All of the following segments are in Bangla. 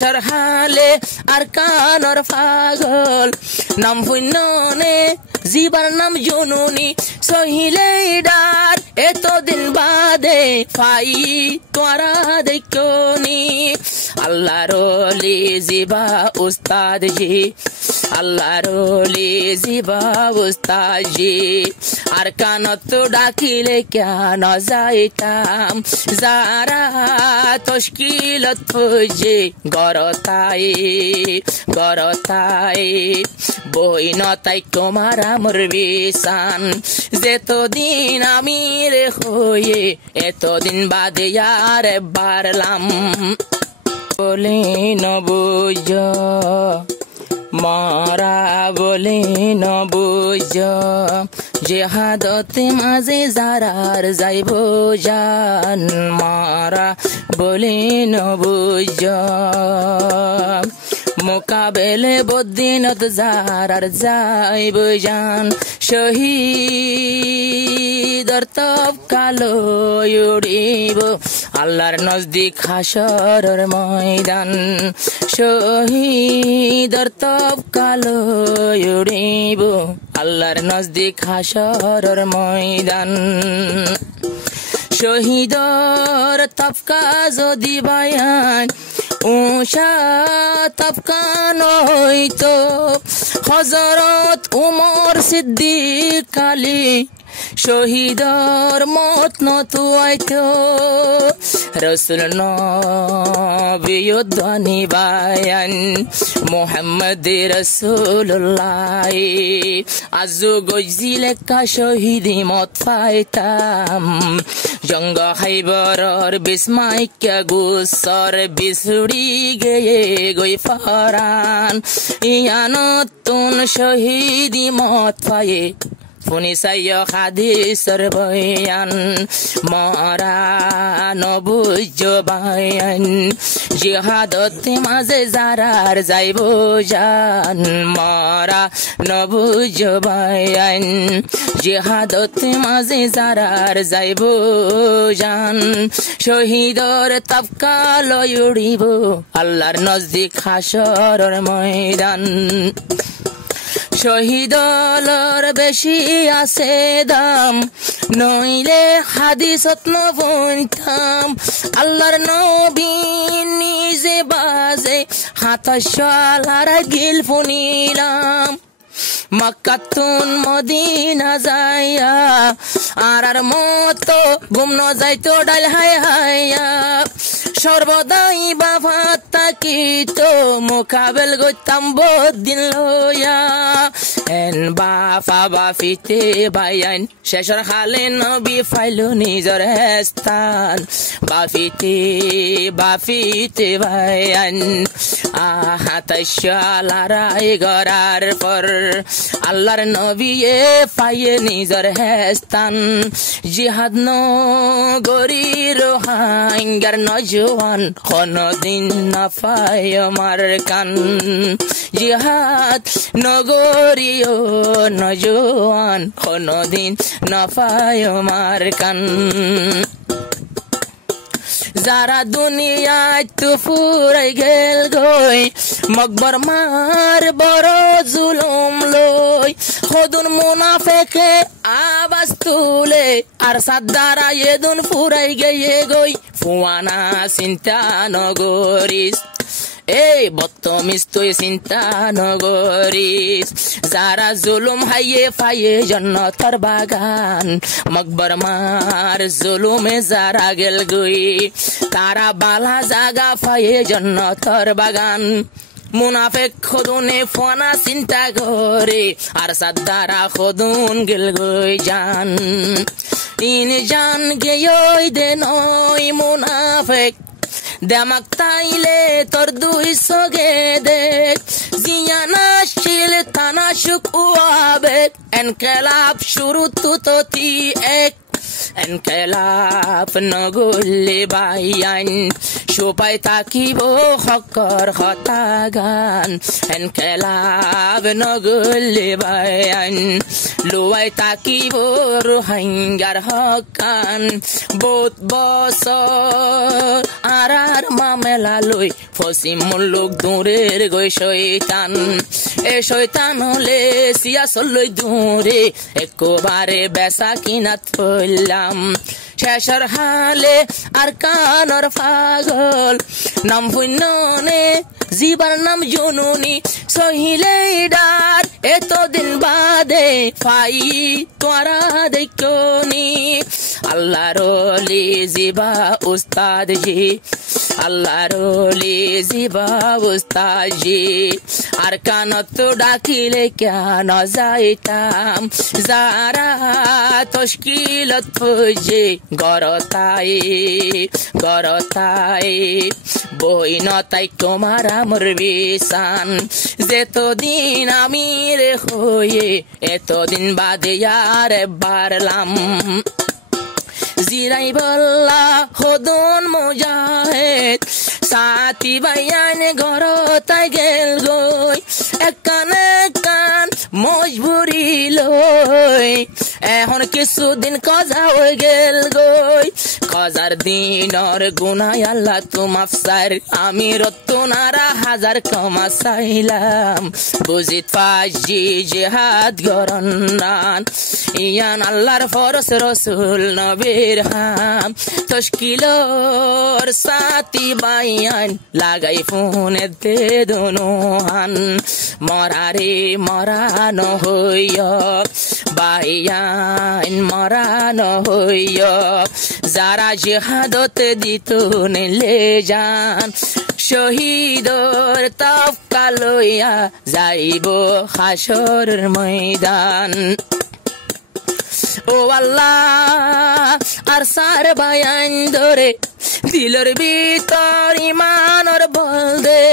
হালে আর কানর পাগল নাম পুণ্যনে জীবার নাম জননী সহিলে ডার এতদিন বাদে পাই তোরা দেখনি আল্লাহর ওলি জিবা উস্তাদ জি আল্লাহর ওলি জিবা উস্তাদ জি আর কানত ডাকিলে কেন যাইতাম যারা তশকিলত খুঁজে গরতাই বইনতাই তোমার আমার বিসান যেতদিন আমি রে হয়ে এতদিন বাদে আর বারলাম বলি নবুজ মারা বলি নবুজ জেহাদতে মাঝে যারার যাইব জান মারা বলি নবুজ মোকাবেলে বদিনত যারার যাইব জান শহীদর তব কালো উড়িব আল্লাহর নজদিক হাসরের ময়দান শহীদর তব কালো উড়িব আল্লাহর নজদিক হাসরের ময়দান শহীদর তবকা যদি বায়ান উষা তবকা নইতো হযরত উমর সিদ্দিক আলী শহীদর মত নতুয়াইতো রসুল নবিয়ুদ্ধানি বায়ান মুহাম্মদ রাসূলুল্লাহ আজু গজিলে কা শহীদি মত পাইতাম জঙ্গ খাইবরর বিস্মাইকা গুসর বিছুড়ি গয়ে গই ফারান ইয়ানতুন শহীদি মত পায়ে ফুনিসাইয় হাদিসর বয়ান মরা নবুজ বায়ান জিহাদতে মাঝে যারার যাইব জান মরা নবুজ বায়ান জিহাদতে মাঝে যারার যাইব জান শহীদর তবকা লয় উড়িব আল্লাহর নজদিক হাসরের ময়দান শহীদলর বেশি আছে দাম নইলে হাদিসত নবইতাম আল্লাহর নবী নিজে বাজে হাতাশালার গিল ফুনিলাম মক্কাতুন মদিনা যাইয়া আর মতো গুমন যাইতো ডাল হায় হায়া সর্বদাই বাবা তাকিত মোকাবেল গইতাম বদিন লয়া এন বাফা বাফিতে বায়ান শেষর হালে নবী ফাইল নিজর স্থান বাফিতে বায়ান হাতাশালারাই গরার পর আল্লাহর নবী পায়ে নিজর স্থান জিহাদ নগরীর হাঙ্গার নজওয়ান কোনদিন না পায় আমার কান জিহাদ নগরীয় নজওয়ান কোনদিন না পায় আমার কান যারা দুনিয়ায় তো ফুরাই গেল গই মকবর মার বড় জুলুম লই খদুন মুনাফেকে আওয়াজ তুলে আর সাদ্দারা এদুন ফুরাই গিয়ে গই ফুয়ানা চিন্তা নগরিস এই বত্তমিজ তুই চিন্তা নগরিস যারা জুলুম হাইয়ে ফাইয়ে জন্নতর বাগান মকবর মার জুলুমে যারা গেল গই তারা বালা জাগা ফাইয়ে জন্নতর বাগান মুনাফেক খদুনে ফোনা চিন্তা করে আর সাদ্দারা খদুন গেল গই জান ইন জান গেয়ই দে নই মুনাফেক দেমাক তাইলে তোর দুই সগে দেখ জিয়ানাশিল তানাশুক উয়াবেক এনকেলাব শুরু তুততি এক এনকেলাব নগলে বায়ান চুপাই থাকিব হকৰ হতা গান এনকেলাব নগলে বায়ান লুৱাই থাকিব রোহিঙ্গার হকান বহুত বছর আর মামেলা লই ফসি মুলুক দূরের গই শয়তান এ শয়তান হলে সিয়াসল লই দূরে একবারে বেসা কিনাত হইলাম শেষর হালে আর কানর পাগল নাম ভুইননে জীবার নাম জুনুনি সহিলে ডার এতদিন বাদে ফাই তোরা দেখনি আল্লাহর ওলি জিবা উস্তাদ জি আল্লাহর ওলি জিবা উস্তাদ জি আর কানত ডাকিলে কেন যাইতাম যারা তশকিলত ফুজে গরতাই বইনতাই তোমার আমর বিসান যেতদিন আমি রে হয়ে এতদিন বাদে আর বারলাম জিরাই বল্লা হদন মুজাহিদ সাথী বাইয়ান গরতাই গেল গই একান মজবুরি লই এখন কিছুদিন কজা হয়ে গেল গই কজার দিনর গুনাই আল্লাহ তোমার সার আমি রত্তনারা হাজার কমা চাইলাম বুঝিত ফাজি জেহাদ গরন্নান ইয়ান আল্লাহর ফরস রসুল নবীর হাম তশকিলর সাথী বাইয়ান লাগাই ফোনে দে দোনোহান মরারে মরানো হইয় বাইয়ান মরানো হইয় যারা জিহাদত দিত নিলে যান শহীদর তফকা লইয়া যাইব হাসর ময়দান ও আল্লাহ আর সার বায়ান ধরে দিলর ভিতর ইমানর বল দে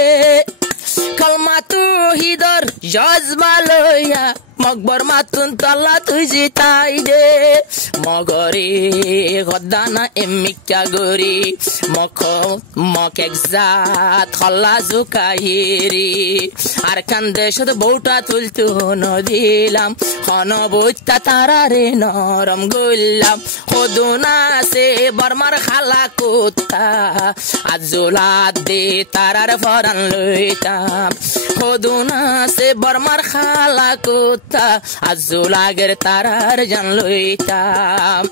কলমা তুহিদর জজবা লইয়া মকবর মাতুন তল্লা তুই জিতাই দে মগরে গদ্দানা এমিকা গরি মক একজাত খল্লা জুকাইরি আর কান্দে শুধু বউটা তুলতু নদিলাম হন বইতা তারারে নরম গুল্লাম হদুনা সে বর্মার খালা কুত্তা আজুলা দে তারার ফরান লইতাম হদুনা সে বর্মার খালা কুত্তা আজুলাগের তারার জান লইতাম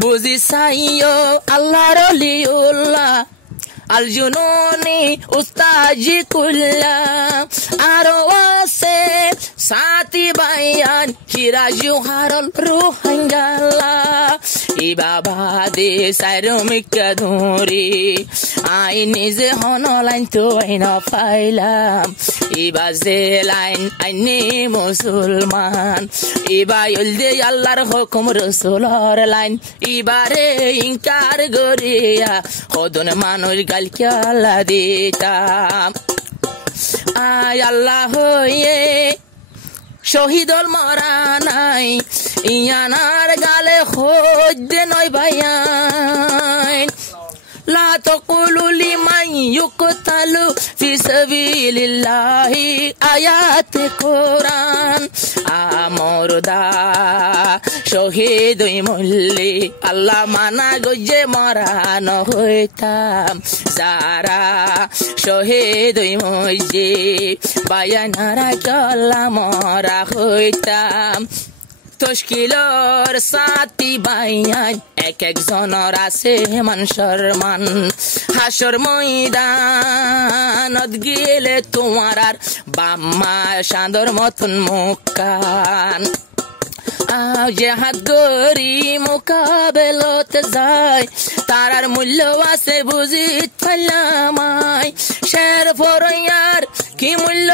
বুঝি সাইও আল্লাহর লিউল্লাহ আল জুনুনি উস্তাজি কুল্লা আরো আছে সাথী বাইয়ান হিরাজু হারল রোহিঙ্গালা ই বাবা দে সাইরমিকা ধরি আই নিজে হন লাইন তো আইন পাইলাম ইবা যে লাইন আইনি মুসলমান ইবা ইলদে আল্লাহর হুকুম রসুলর লাইন ইবারে ইনকার গরিয়া হদন মানুষ গাল খেলা দিতাম আয় আল্লাহ হয়ে শহীদল মরা নাই ইয়ানার গালে হইতে নয় ভাইয়ান লা তাকুলু লিমান ইউকতালু ফি সাবিলিল্লাহি আয়াত কোরআন আমরদা শহীদ মল্লি আল্লাহ মানা গজে মরান হইতাম যারা শহীদ মজে বায়ানারা গলা মরা হইতাম তশকিলর সাথী বাইয়ান এক একজনের আছে মান শর্মান হাসর ময়দানত গেলে তোমার আর বাম্মা সাঁদর মতন মুখান জেহাদ গরি মোকাবেলত যায় তারার মূল্য আছে বুঝিত ফেলামাই শের ফরয়ার কি মূল্য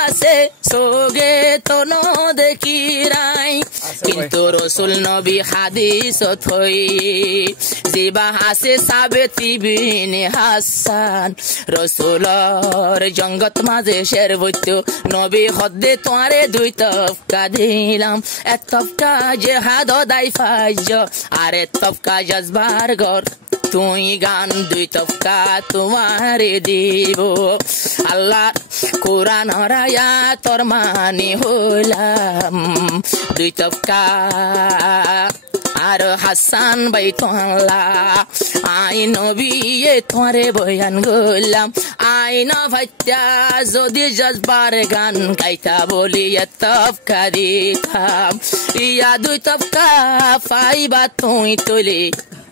আছে সোগে তো ন দেখিরাই কিন্তু রসুল নবী হাদিসত হই জিবা হাসে সাবেতি বিনে হাসান রসুলর জঙ্গত মাঝে শের বইত নবী হদ্দে তোয়ারে দুই তফকা দিলাম এক তফকা জেহাদ দাই ফাজ আরে তফকা জজবার গর তুই গান দুই তফকা তোমারে দিব আল্লাহ কোরআন হরায়া তোর মানি হইলাম দুই তফকা আর হাসান ভাই তোলা আই নবিয়ে তোরে বয়ান গলাম আই না ভাইয়া যদি জজবার গান গাইতা বলি তফকা দিতাম ইয়া দুই তফকা পাইবা তুই তুলি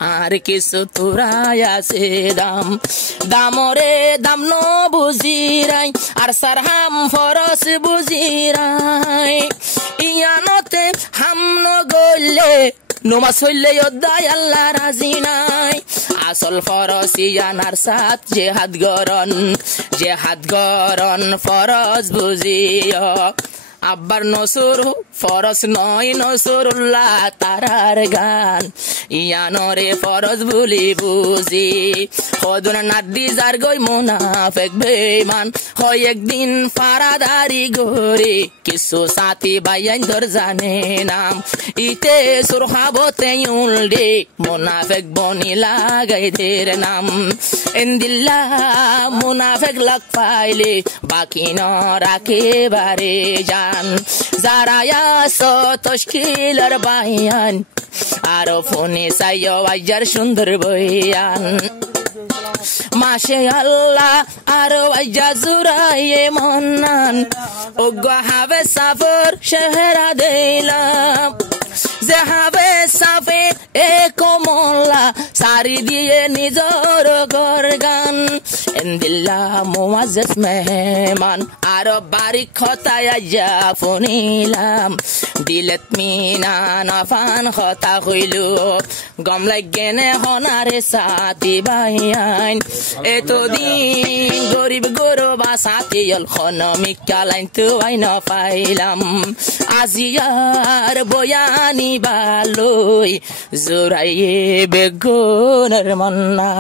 আর কিছু তোরাই আছে দামরে দাম ন বুঝিরাই আর সারহাম ফরস বুঝিরাই ইয়ানতে হাম ন গলে নমাজ হইলে অধ্যায় আল্লাহ রাজি নাই আসল ফরস ইয়ানার সাথ জেহাদ গরন ফরজ বুঝিও আব্বার নসুর ফরজ নয় নসরুল্লাহ তারার গান ইয়ানরে ফরজ বলি বুঝি হদুন নাদি যার গই মুনাফিক বেঈমান হয় একদিন ফারাদারি গরে কিছু সাথী বাইয়ান ধর জানে নাম ইতে সুরহাবতে উলডে মুনাফিক বনি লাগাই দের নাম ইন্দিল্লা মুনাফিক লাগ পাইলে বাকি ন রাখে বারে যারা আসো তশকিলার বায়ান আরো ফোনে চাইও আইজার সুন্দর বয়ান মাসে আল্লাহ আরো আইজা জুরাইয়ে মন্নান ওগো হাবে সাফর শেহরা দিলাম যে হাবে সাফে এ কমলা সারি দিয়ে নিজর গর গান এন্দিল্লা মুআজ্জাজ মেহমান আরো বারিক খতায় আইজা ফোনিলাম দিলত মিনা নাফান খতা হইল গম লাগেনে হনারে সাথী বাইয়ান এতদিন গরিব গরবা সাথী খনমিক কালাইন তো আইন পাইলাম আজিয়ার বয়ানি বালই জোরাইয়ে বেগুনের মন্না